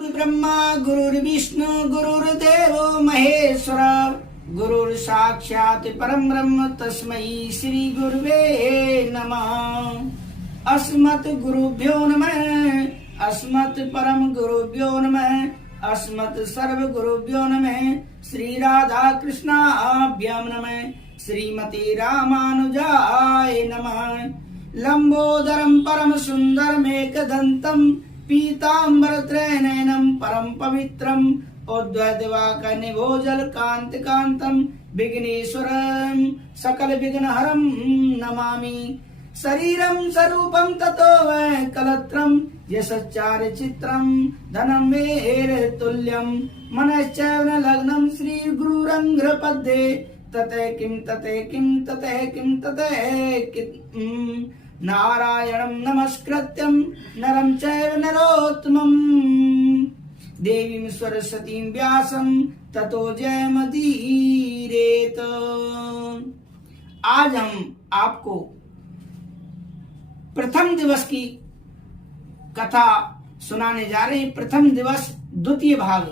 ब्रह्मा गुरुर्विष्णु गुरुर्देवो महेश्वर गुरुर् साक्षात् परम ब्रह्म तस्मै श्री गुरुवे नमः। अस्मत् गुरुभ्यो नमः, अस्मत् परम गुरुभ्यो नमः, अस्मत् सर्व गुरुभ्यो नमः। श्री राधा कृष्णाभ्यां नमः, श्रीमती रामानुजाय नमः। लंबोदरम परम सुंदरमेकदंतम पीतांबरत्रयनयनम परम पवित्रम उद्वैतवाकनिभोजल कांत कांतम विघ्नेश्वरम सकल विघ्नहरम नमामि। शरीरम स्वरूपम ततो वै कलत्रम यशच्चार चित्रम धनम मेर तुल्यम मनश्चैव न लग्नम श्री गुरुरंघ्र पद्ये तते किम तते किम तते किम तते किम नारायणं नमस्कृत्यं नरं चैव नरोत्तमं देवीं सरस्वतीं व्यासं ततो जयमुदीरयेत्। आज हम आपको प्रथम दिवस की कथा सुनाने जा रहे हैं। प्रथम दिवस द्वितीय भाग।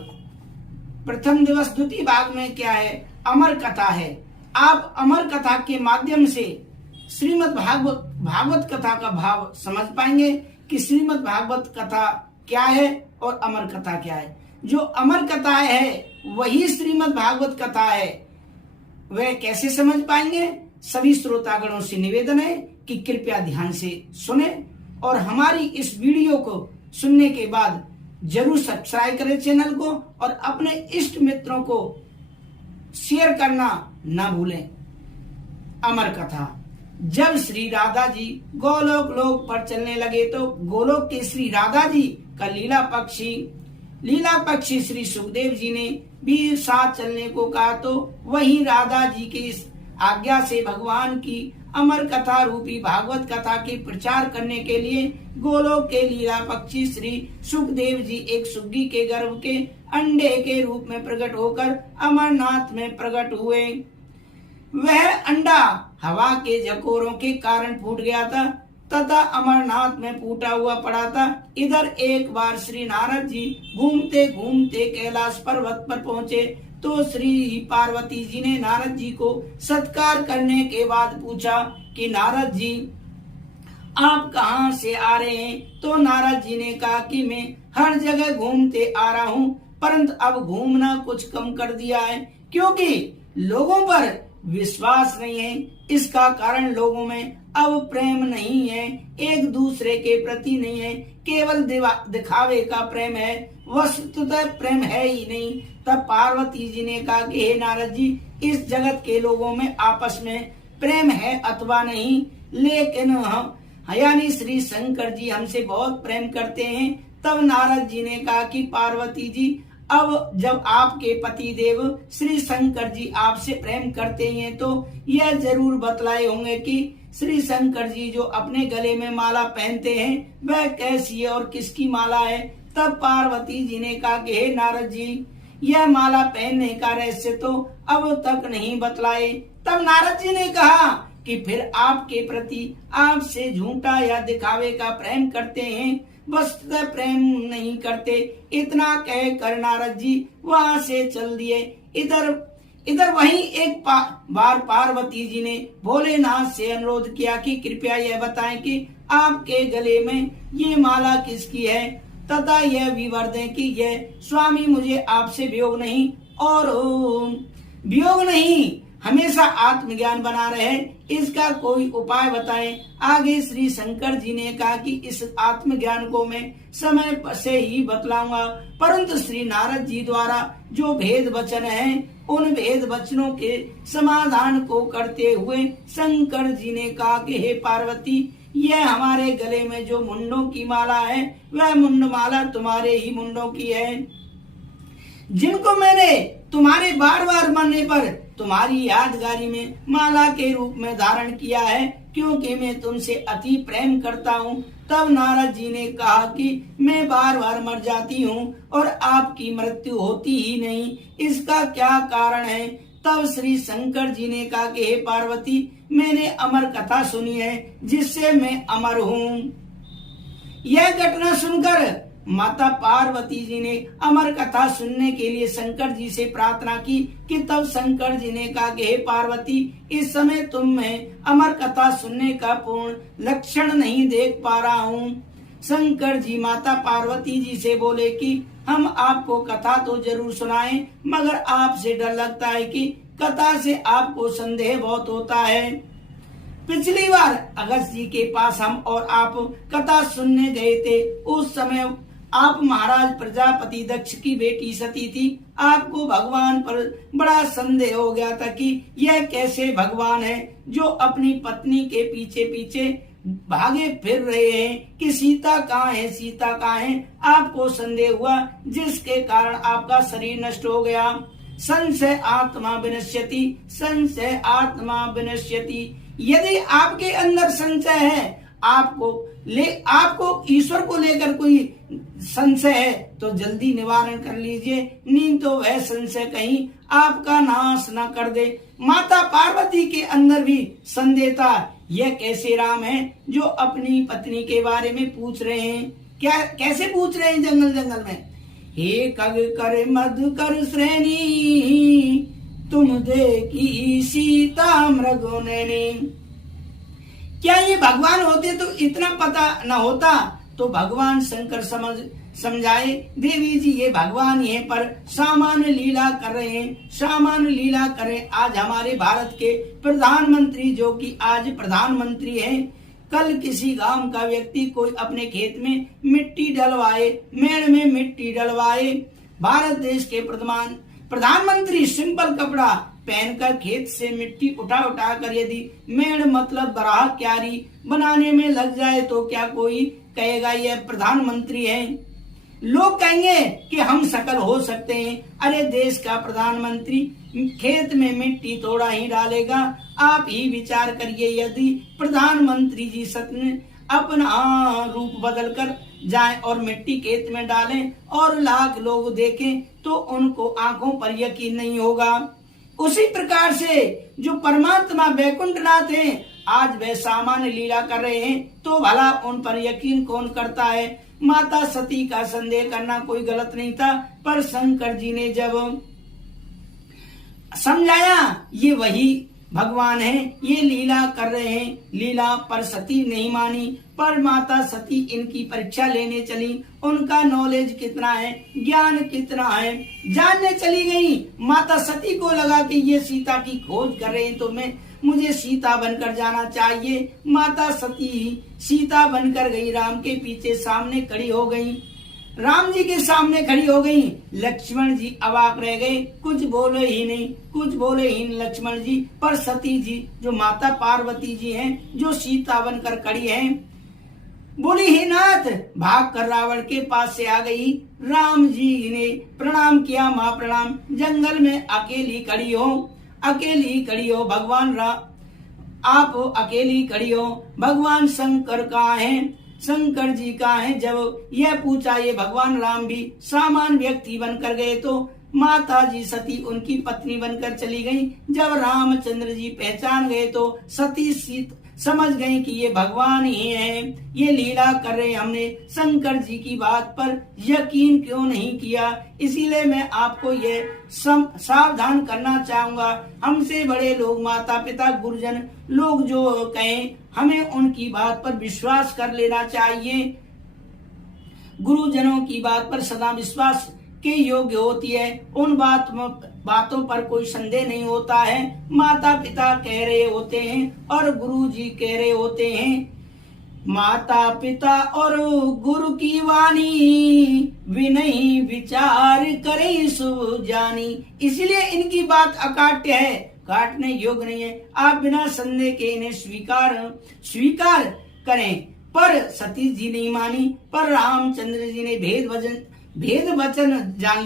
प्रथम दिवस द्वितीय भाग में क्या है? अमर कथा है। आप अमर कथा के माध्यम से श्रीमद् भागवत कथा का भाव समझ पाएंगे कि श्रीमद् भागवत कथा क्या है और अमर कथा क्या है। जो अमर कथा है वही श्रीमद् भागवत कथा है, वह कैसे समझ पाएंगे? सभी श्रोतागणों से निवेदन है कि कृपया ध्यान से सुने और हमारी इस वीडियो को सुनने के बाद जरूर सब्सक्राइब करें चैनल को और अपने इष्ट मित्रों को शेयर करना ना भूलें। अमर कथा। जब श्री राधा जी गोलोक लोक पर चलने लगे तो गोलोक के श्री राधा जी का लीला पक्षी श्री सुखदेव जी ने भी साथ चलने को कहा, तो वही राधा जी के इस आज्ञा से भगवान की अमर कथा रूपी भागवत कथा के प्रचार करने के लिए गोलोक के लीला पक्षी श्री सुखदेव जी एक सुग्गी के गर्भ के अंडे के रूप में प्रकट होकर अमरनाथ में प्रकट हुए। वह अंडा हवा के झकोरों के कारण फूट गया था तथा अमरनाथ में फूटा हुआ पड़ा था। इधर एक बार श्री नारद जी घूमते घूमते कैलाश पर्वत पर पहुंचे तो श्री पार्वती जी ने नारद जी को सत्कार करने के बाद पूछा कि नारद जी आप कहाँ से आ रहे हैं? तो नारद जी ने कहा कि मैं हर जगह घूमते आ रहा हूँ, परंतु अब घूमना कुछ कम कर दिया है क्योंकि लोगों पर विश्वास नहीं है। इसका कारण लोगों में अब प्रेम नहीं है, एक दूसरे के प्रति नहीं है, केवल दिखावे का प्रेम है, वस्तुतः प्रेम है ही नहीं। तब पार्वती जी ने कहा कि हे नारद जी, इस जगत के लोगों में आपस में प्रेम है अथवा नहीं, लेकिन हम यानी श्री शंकर जी हमसे बहुत प्रेम करते हैं। तब नारद जी ने कहा कि पार्वती जी, अब जब आपके पति देव श्री शंकर जी आपसे प्रेम करते हैं तो यह जरूर बतलाए होंगे कि श्री शंकर जी जो अपने गले में माला पहनते हैं वह कैसी है और किसकी माला है। तब पार्वती जी ने कहा कि हे नारद जी, यह माला पहनने का रहस्य तो अब तक नहीं बतलाए। तब नारद जी ने कहा कि फिर आपके प्रति आपसे झूठा या दिखावे का प्रेम करते हैं, वस्तुतः प्रेम नहीं करते। इतना कह कर नारद जी वहां से चल दिए। इधर वहीं एक बार पार्वती जी ने भोलेनाथ से अनुरोध किया कि कृपया यह बताएं कि आपके गले में ये माला किसकी है तथा यह भी वर दें कि यह स्वामी मुझे आपसे वियोग नहीं और वियोग नहीं हमेशा आत्मज्ञान बना रहे, इसका कोई उपाय बताएं। आगे श्री शंकर जी ने कहा कि इस आत्मज्ञान को मैं समय से ही बतलाऊंगा, परंतु श्री नारद जी द्वारा जो भेद वचन है उन भेद वचनों के समाधान को करते हुए शंकर जी ने कहा कि हे पार्वती, यह हमारे गले में जो मुंडों की माला है वह मुंड माला तुम्हारे ही मुंडों की है, जिनको मैंने तुम्हारे बार बार मरने पर तुम्हारी यादगारी में माला के रूप में धारण किया है, क्योंकि मैं तुमसे अति प्रेम करता हूँ। तब नारद जी ने कहा कि मैं बार बार मर जाती हूँ और आपकी मृत्यु होती ही नहीं, इसका क्या कारण है? तब श्री शंकर जी ने कहा कि हे पार्वती, मैंने अमर कथा सुनी है जिससे मैं अमर हूँ। यह घटना सुनकर माता पार्वती जी ने अमर कथा सुनने के लिए शंकर जी से प्रार्थना की कि तब शंकर जी ने कहा कि हे पार्वती, इस समय तुम में अमर कथा सुनने का पूर्ण लक्षण नहीं देख पा रहा हूँ। शंकर जी माता पार्वती जी से बोले कि हम आपको कथा तो जरूर सुनाएं, मगर आपसे डर लगता है कि कथा से आपको संदेह बहुत होता है। पिछली बार अगस्त जी के पास हम और आप कथा सुनने गए थे, उस समय आप महाराज प्रजापति दक्ष की बेटी सती थी। आपको भगवान पर बड़ा संदेह हो गया था कि यह कैसे भगवान है जो अपनी पत्नी के पीछे पीछे भागे फिर रहे हैं कि सीता कहाँ है, सीता कहाँ है। आपको संदेह हुआ, जिसके कारण आपका शरीर नष्ट हो गया। संशय आत्मा विनश्यति, संशय आत्मा विनश्यति। यदि आपके अंदर संशय है, आपको ईश्वर को लेकर कोई संशय है, तो जल्दी निवारण कर लीजिए, नहीं तो वह संशय कहीं आपका नाश न कर दे। माता पार्वती के अंदर भी संदेह था, यह कैसे राम है जो अपनी पत्नी के बारे में पूछ रहे हैं। क्या कैसे पूछ रहे हैं जंगल जंगल में? हे खग कर मद कर श्रेणी, तुम देखी सीता मृगोनैनी। क्या ये भगवान होते तो इतना पता न होता? तो भगवान शंकर समझाए, देवी जी ये भगवान ही है, पर सामान्य लीला कर रहे हैं, सामान्य लीला करें। आज हमारे भारत के प्रधानमंत्री, जो कि आज प्रधानमंत्री हैं, कल किसी गांव का व्यक्ति कोई अपने खेत में मिट्टी डलवाए, मेड़ में मिट्टी डलवाए। भारत देश के प्रधानमंत्री सिंपल कपड़ा पहनकर खेत से मिट्टी उठा कर यदि मेड़ मतलब बराह क्यारी बनाने में लग जाए तो क्या कोई कहेगा यह प्रधानमंत्री है? लोग कहेंगे कि हम सकल हो सकते हैं। अरे देश का प्रधानमंत्री खेत में मिट्टी थोड़ा ही डालेगा। आप ही विचार करिए, यदि प्रधानमंत्री जी सत्य अपना रूप बदल कर जाएं और मिट्टी खेत में डालें और लाख लोग देखें तो उनको आंखों पर यकीन नहीं होगा। उसी प्रकार से जो परमात्मा वैकुंठनाथ हैं, आज वे सामान्य लीला कर रहे हैं, तो भला उन पर यकीन कौन करता है? माता सती का संदेह करना कोई गलत नहीं था, पर शंकर जी ने जब समझाया ये वही भगवान है, ये लीला कर रहे हैं, लीला पर सती नहीं मानी। पर माता सती इनकी परीक्षा लेने चली, उनका नॉलेज कितना है, ज्ञान कितना है, जानने चली गई। माता सती को लगा कि ये सीता की खोज कर रहे हैं, तो मुझे सीता बनकर जाना चाहिए। माता सती सीता बनकर गई, राम के पीछे सामने खड़ी हो गई, राम जी के सामने खड़ी हो गई। लक्ष्मण जी अवाक रह गए, कुछ बोले ही नहीं लक्ष्मण जी। पर सती जी जो माता पार्वती जी हैं, जो सीता बनकर खड़ी हैं, बोली हे नाथ, भाग कर रावण के पास से आ गई। राम जी ने प्रणाम किया, माँ प्रणाम। जंगल में अकेली खड़ी हो भगवान राम, आप अकेली खड़ी हो, भगवान शंकर कहाँ हैं, शंकर जी कहाँ हैं? जब यह पूछा, ये भगवान राम भी सामान्य व्यक्ति बनकर गए, तो माता जी सती उनकी पत्नी बनकर चली गई। जब रामचंद्र जी पहचान गए तो सती समझ गई कि ये भगवान ही हैं, ये लीला कर रहे। हमने शंकर जी की बात पर यकीन क्यों नहीं किया? इसीलिए मैं आपको ये सावधान करना चाहूंगा। हमसे बड़े लोग, माता पिता, गुरुजन लोग जो कहें, हमें उनकी बात पर विश्वास कर लेना चाहिए। गुरुजनों की बात पर सदा विश्वास के योग्य होती है, उन बातों पर कोई संदेह नहीं होता है। माता पिता कह रहे होते हैं और गुरु जी कह रहे होते हैं, माता पिता और गुरु की वाणी विनय विचार करे सो जानी। इसलिए इनकी बात अकाट्य है, काटने योग्य नहीं है। आप बिना संदेह के इन्हें स्वीकार करें। पर सती जी नहीं मानी, पर रामचंद्र जी ने भेद वचन जान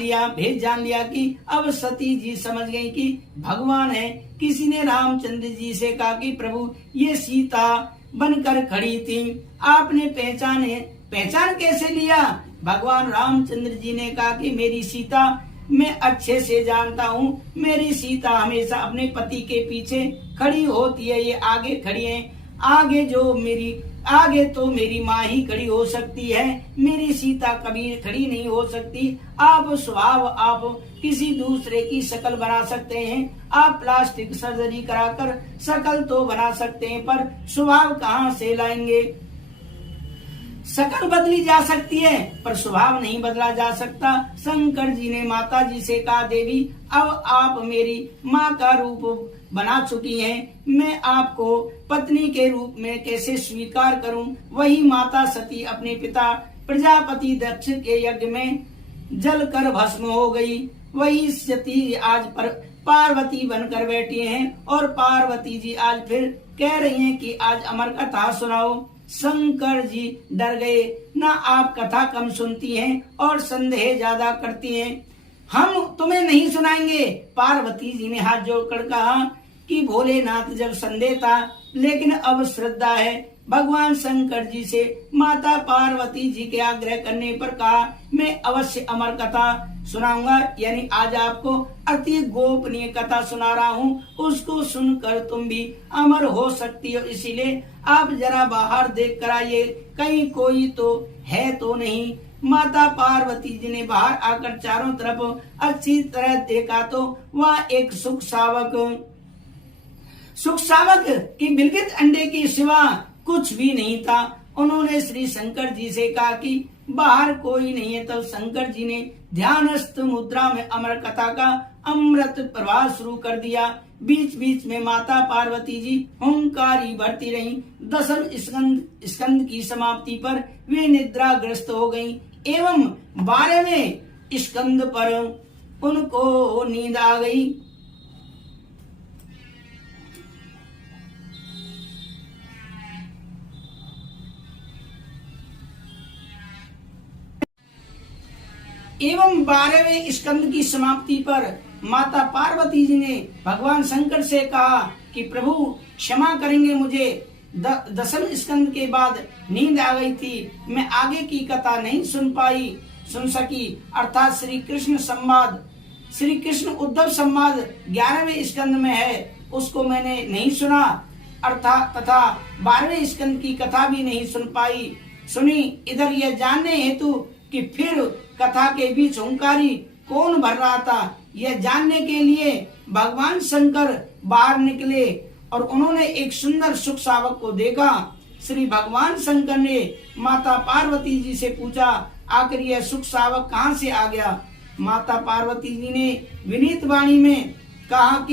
लिया कि अब सती जी समझ गई कि भगवान है। किसी ने रामचंद्र जी से कहा कि प्रभु ये सीता बनकर खड़ी थी, आपने पहचान कैसे लिया? भगवान रामचंद्र जी ने कहा कि मेरी सीता मैं अच्छे से जानता हूँ, मेरी सीता हमेशा अपने पति के पीछे खड़ी होती है, ये आगे खड़ी है। आगे जो मेरी आगे तो मेरी माँ ही खड़ी हो सकती है, मेरी सीता कभी खड़ी नहीं हो सकती। आप स्वभाव आप किसी दूसरे की शक्ल बना सकते हैं, आप प्लास्टिक सर्जरी कराकर शक्ल तो बना सकते हैं, पर स्वभाव कहाँ से लाएंगे? शक्ल बदली जा सकती है पर स्वभाव नहीं बदला जा सकता। शंकर जी ने माता जी से कहा, देवी अब आप मेरी माँ का रूप बना चुकी हैं, मैं आपको पत्नी के रूप में कैसे स्वीकार करूं? वही माता सती अपने पिता प्रजापति दक्ष के यज्ञ में जलकर भस्म हो गई। वही सती आज पर पार्वती बनकर बैठी हैं और पार्वती जी आज फिर कह रही हैं कि आज अमर कथा सुनाओ। शंकर जी डर गए, ना आप कथा कम सुनती हैं और संदेह ज्यादा करती हैं, हम तुम्हें नहीं सुनाएंगे। पार्वती जी ने हाथ जोड़कर कहा कि भोलेनाथ जब संदेह था लेकिन अब श्रद्धा है। भगवान शंकर जी से माता पार्वती जी के आग्रह करने पर कहा, मैं अवश्य अमर कथा सुनाऊंगा, यानी आज आपको अति गोपनीय कथा सुना रहा हूँ, उसको सुनकर तुम भी अमर हो सकती हो। इसीलिए आप जरा बाहर देख कर आइए, कहीं कोई तो है तो नहीं। माता पार्वती जी ने बाहर आकर चारों तरफ अच्छी तरह देखा तो वहाँ एक सुख सावक की बिलकित अंडे के सिवा कुछ भी नहीं था। उन्होंने श्री शंकर जी से कहा कि बाहर कोई नहीं है। तब शंकर जी ने ध्यानस्थ मुद्रा में अमर कथा का अमृत प्रवाह शुरू कर दिया। बीच बीच में माता पार्वती जी हुंकारी भरती रहीं। दसम स्कंद की समाप्ति पर वे निद्राग्रस्त हो गईं एवं 12वें स्कंद पर उनको नींद आ गई। एवं 12वें स्कंद की समाप्ति पर माता पार्वती जी ने भगवान शंकर से कहा कि प्रभु क्षमा करेंगे, मुझे दसम स्कंद के बाद नींद आ गई थी, मैं आगे की कथा नहीं सुन सकी। अर्थात श्री कृष्ण उद्धव संवाद 11वें स्कंद में है, उसको मैंने नहीं सुना अर्थात तथा 12वें स्कंद की कथा भी नहीं सुनी। इधर यह जानने हेतु कि फिर कथा के बीच हुंकारी कौन भर रहा था, यह जानने के लिए भगवान शंकर बाहर निकले और उन्होंने एक सुंदर सुख सावक को देखा। श्री भगवान शंकर ने माता पार्वती जी से पूछा, आखिर यह सुख सावक कहाँ से आ गया? माता पार्वती जी ने विनीत वाणी में कहा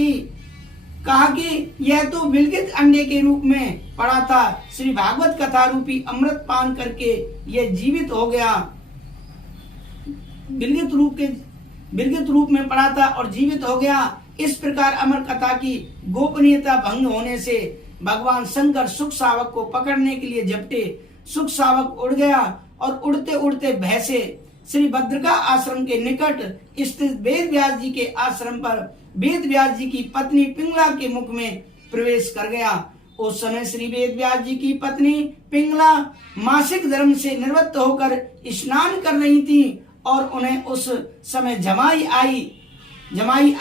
कि यह तो बिलकित अंडे के रूप में पड़ा था, श्री भागवत कथा रूपी अमृत पान करके यह जीवित हो गया। बिलकित रूप में पड़ा था और जीवित हो गया। इस प्रकार अमर कथा की गोपनीयता भंग होने से भगवान शंकर सुख सावक को पकड़ने के लिए झपटे। सुख सावक उड़ गया और उड़ते उड़ते भैंसे श्री भद्रका आश्रम के निकट स्थित वेद व्यास जी के आश्रम पर वेद व्यास जी की पत्नी पिंगला के मुख में प्रवेश कर गया। उस समय श्री वेद व्यास जी की पत्नी पिंगला मासिक धर्म से निवृत्त होकर स्नान कर रही थी और उन्हें उस समय जमाई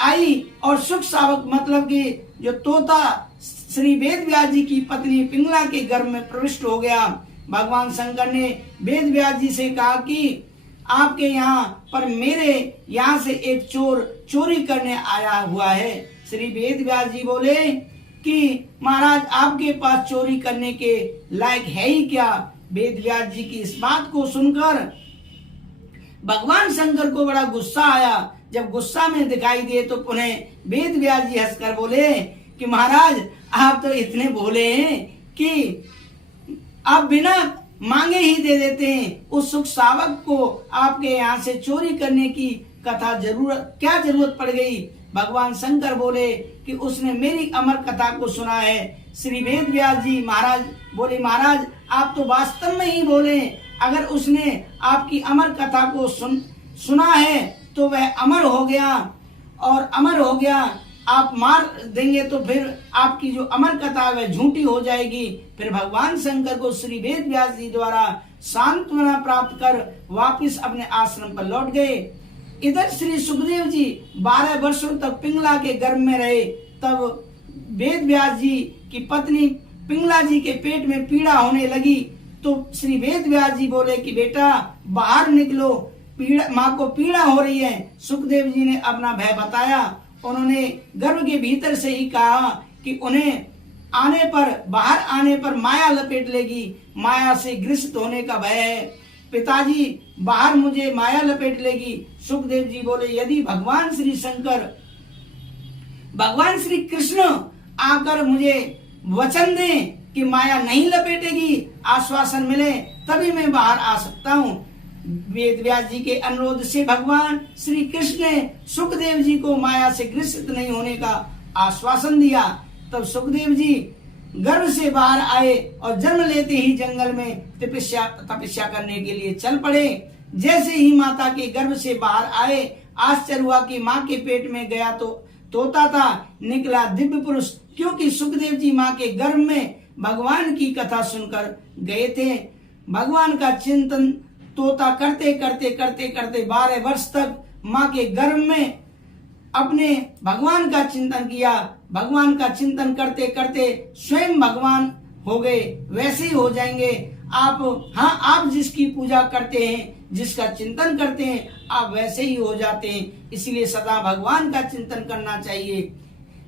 आई और सुख सावक मतलब कि जो तोता श्री वेद व्यास जी की पत्नी पिंगला के गर्भ में प्रविष्ट हो गया। भगवान शंकर ने वेद व्यास जी से कहा कि आपके यहाँ पर मेरे यहाँ से एक चोर चोरी करने आया हुआ है। श्री वेद व्यास जी बोले कि महाराज आपके पास चोरी करने के लायक है ही क्या? वेद व्यास जी की इस बात को सुनकर भगवान शंकर को बड़ा गुस्सा आया। जब गुस्सा में दिखाई दिए तो पुनः वेद व्यास जी हंसकर बोले कि महाराज आप तो इतने भोले हैं कि आप बिना मांगे ही दे देते हैं। उस सुख सावक को आपके यहाँ से चोरी करने की क्या जरूरत पड़ गई? भगवान शंकर बोले कि उसने मेरी अमर कथा को सुना है। श्री वेद व्यास जी महाराज बोले, महाराज आप तो वास्तव में ही बोले, अगर उसने आपकी अमर कथा को सुना है तो वह अमर हो गया और अमर हो गया। आप मार देंगे तो फिर आपकी जो अमर कथा वह झूठी हो जाएगी। फिर भगवान शंकर को श्री वेद व्यास जी द्वारा सांत्वना प्राप्त कर वापिस अपने आश्रम पर लौट गए। इधर श्री सुखदेव जी 12 वर्षों तक पिंगला के गर्भ में रहे। तब वेद व्यास जी की पत्नी पिंगला जी के पेट में पीड़ा होने लगी तो श्री वेद व्यास जी बोले कि बेटा बाहर निकलो, पीड़ा, माँ को पीड़ा हो रही है। सुखदेव जी ने अपना भय बताया। उन्होंने गर्भ के भीतर से ही कहा कि उन्हें आने पर, बाहर आने पर माया लपेट लेगी, माया से ग्रसित होने का भय है। पिताजी बाहर मुझे माया लपेट लेगी। सुखदेव जी बोले यदि भगवान श्री शंकर, भगवान श्री कृष्ण आकर मुझे वचन दें कि माया नहीं लपेटेगी, आश्वासन मिले, तभी मैं बाहर आ सकता हूँ। वेद व्यास जी के अनुरोध से भगवान श्री कृष्ण ने सुखदेव जी को माया से ग्रसित नहीं होने का आश्वासन दिया। तब सुखदेव जी गर्भ से बाहर आए और जन्म लेते ही जंगल में तपस्या करने के लिए चल पड़े। जैसे ही माता के गर्भ से बाहर आए, आश्चर्य हुआ कि माँ के पेट में गया तो तोता था, निकला दिव्य पुरुष, क्योंकि सुखदेव जी माँ के गर्भ में भगवान की कथा सुनकर गए थे। भगवान का चिंतन तोता करते करते करते करते 12 वर्ष तक माँ के गर्भ में अपने भगवान का चिंतन किया। भगवान का चिंतन करते करते स्वयं भगवान हो गए। वैसे ही हो जाएंगे आप। हाँ, आप जिसकी पूजा करते हैं, जिसका चिंतन करते हैं, आप वैसे ही हो जाते हैं। इसलिए सदा भगवान का चिंतन करना चाहिए।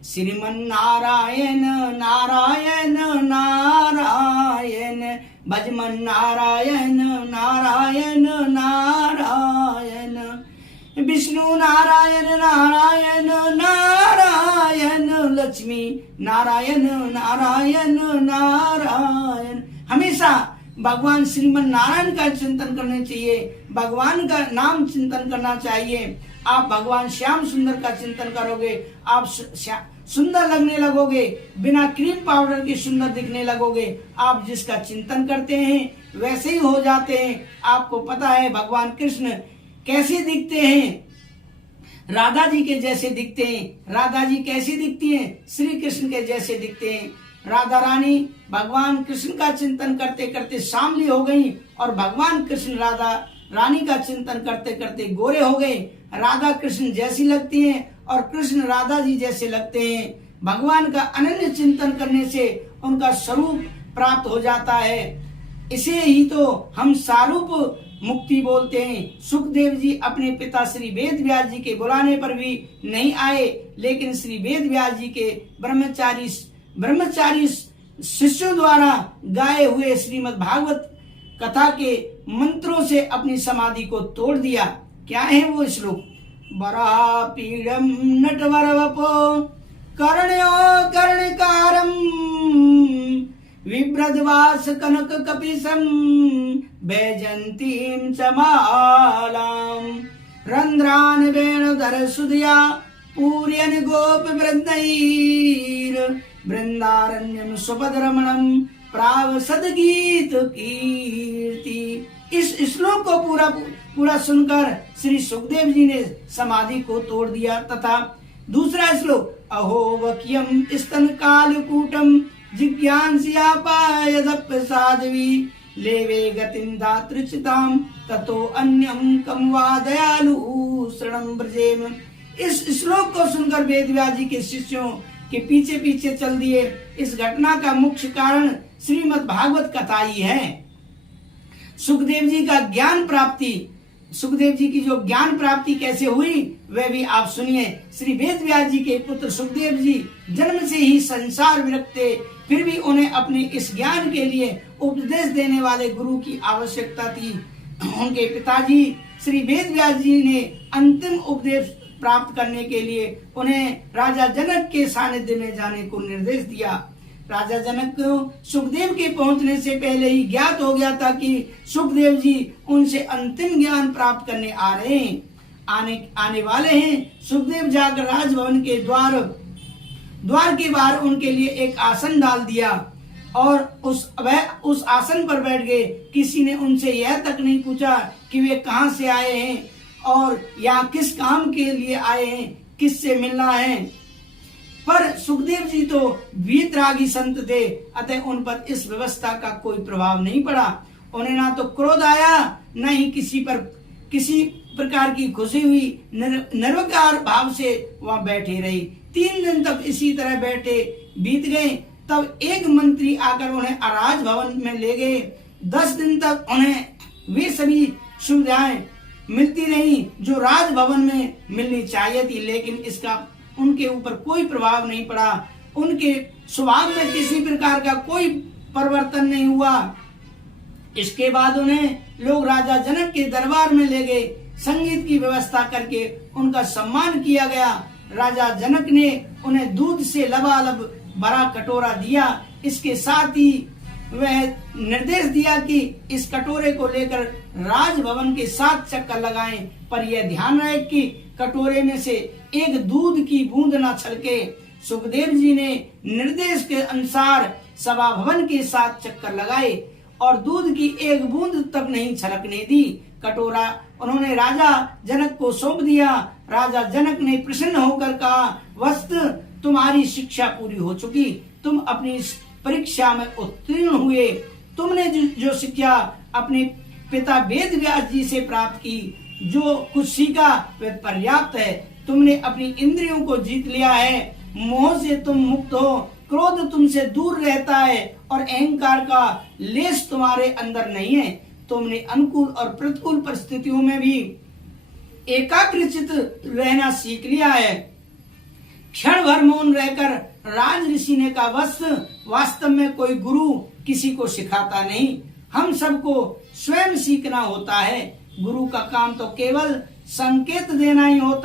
श्रीमन नारायण नारायण नारायण, भजमन नारायण नारायण नारायण, विष्णु नारायण नारायण नारायण, लक्ष्मी नारायण नारायण नारायण। हमेशा भगवान श्रीमन नारायण का चिंतन करना चाहिए, भगवान का नाम चिंतन करना चाहिए। आप भगवान श्याम सुंदर का चिंतन करोगे, आप सुंदर लगने लगोगे, बिना क्रीम पाउडर के सुंदर दिखने लगोगे। आप जिसका चिंतन करते हैं वैसे ही हो जाते हैं। आपको पता है भगवान कृष्ण कैसे दिखते हैं? राधा जी के जैसे दिखते हैं। राधा जी कैसी दिखती हैं? श्री कृष्ण के जैसे दिखते हैं। राधा रानी भगवान कृष्ण का चिंतन करते करते सांवली हो गई और भगवान कृष्ण राधा रानी का चिंतन करते करते गोरे हो गए। राधा कृष्ण जैसी लगती हैं और कृष्ण राधा जी जैसे लगते हैं। भगवान का अनन्य चिंतन करने से उनका स्वरूप प्राप्त हो जाता है। इसे ही तो हम सारूप मुक्ति बोलते हैं। सुखदेव जी अपने पिता श्री वेद व्यास जी के बुलाने पर भी नहीं आए, लेकिन श्री वेद व्यास जी के ब्रह्मचारी शिष्यों द्वारा गाए हुए श्रीमद् भागवत कथा के मंत्रों से अपनी समाधि को तोड़ दिया। क्या है वो श्लोक? वरा पीड़म नटवर वपो कर्ण्यो कर्णकारम, विभ्रद्वास कनक कपिसम, बैजंतीम चमालाम, रंध्रान वेणुधर सुधिया, पूर्यन गोप वृंदैर, वृंदारण्यम सुभद्रमणम, प्राव सदगीत कीर्ति। इस श्लोक को पूरा सुनकर श्री सुखदेव जी ने समाधि को तोड़ दिया। तथा दूसरा श्लोक, अहो वक्यम स्तन कालकूटम, जिज्ञांस्यापायदप्य साध्वी, लेवे गतिम दातृचिताम, ततो अन्यम कम वा दयालु शरणं व्रजेम। इस श्लोक को सुनकर वेदव्यास जी के शिष्यों के पीछे पीछे चल दिए। इस घटना का मुख्य कारण श्रीमद् भागवत कथा ही है। सुखदेव जी का ज्ञान प्राप्ति, सुखदेव जी की जो ज्ञान प्राप्ति कैसे हुई वह भी आप सुनिए। श्री वेद व्यास जी के पुत्र सुखदेव जी जन्म से ही संसार विरक्त थे, फिर भी उन्हें अपने इस ज्ञान के लिए उपदेश देने वाले गुरु की आवश्यकता थी। उनके पिताजी श्री वेद व्यास जी ने अंतिम उपदेश प्राप्त करने के लिए उन्हें राजा जनक के सानिध्य में जाने को निर्देश दिया। राजा जनक को सुखदेव के पहुंचने से पहले ही ज्ञात हो गया था कि सुखदेव जी उनसे अंतिम ज्ञान प्राप्त करने आ रहे हैं, आने वाले हैं। सुखदेव जाकर राजभवन के द्वार के बाहर उनके लिए एक आसन डाल दिया और उस आसन पर बैठ गए। किसी ने उनसे यह तक नहीं पूछा कि वे कहां से आए हैं और यहाँ किस काम के लिए आए हैं, किससे मिलना है। पर सुखदेव जी तो वीतरागी संत थे, अतः उन पर इस व्यवस्था का कोई प्रभाव नहीं पड़ा। उन्हें ना तो क्रोध आया, न ही किसी प्रकार की खुशी हुई। निर्विकार भाव से वहां बैठे रहे। 3 दिन तक इसी तरह बैठे बीत गए। तब एक मंत्री आकर उन्हें राजभवन में ले गए। 10 दिन तक उन्हें वे सभी सुविधाएं मिलती नहीं जो राजभवन में मिलनी चाहिए थी, लेकिन इसका उनके ऊपर कोई प्रभाव नहीं पड़ा। उनके स्वभाव में किसी प्रकार का कोई परिवर्तन नहीं हुआ। इसके बाद उन्हें लोग राजा जनक के दरबार में ले गए। संगीत की व्यवस्था करके उनका सम्मान किया गया। राजा जनक ने उन्हें दूध से लबालब भरा कटोरा दिया। इसके साथ ही वह निर्देश दिया कि इस कटोरे को लेकर राजभवन के 7 चक्कर लगाएं, पर यह ध्यान रहे कि कटोरे में से एक दूध की बूंद न छलके। सुखदेव जी ने निर्देश के अनुसार सभा भवन के 7 चक्कर लगाए और दूध की एक बूंद तक नहीं छलकने दी। कटोरा उन्होंने राजा जनक को सौंप दिया। राजा जनक ने प्रसन्न होकर कहा, वस्त तुम्हारी शिक्षा पूरी हो चुकी, तुम अपनी परीक्षा में उत्तीर्ण हुए। तुमने जो शिक्षा अपने पिता वेद व्यास जी से प्राप्त की, जो कुछ सीखा वह पर्याप्त है। तुमने अपनी इंद्रियों को जीत लिया है, मोह से तुम मुक्त हो, क्रोध तुमसे दूर रहता है और अहंकार का लेश तुम्हारे अंदर नहीं है। तुमने अनुकूल और प्रतिकूल परिस्थितियों में भी एकाग्रचित रहना सीख लिया है। क्षण भर मौन रहकर राज ऋषि ने कहा, बस वास्तव में कोई गुरु किसी को सिखाता नहीं, हम सबको स्वयं सीखना होता है। गुरु का काम तो केवल संकेत देना ही होता